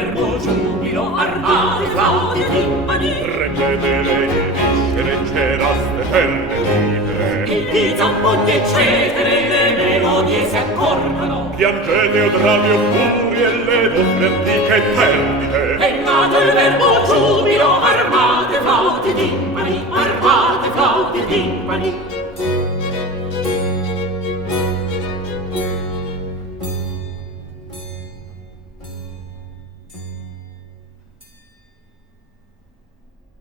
verbo giubilo, armate, flauti, timpani. Reggete le viscere, ceraste perle libere. Il zamponi e cetere, le melodie si accorpano. Piangete o dravi o furie, le vostre antiche perdite. È nato il verbo giubilo, armate, flauti, timpani, armate, flauti, timpani.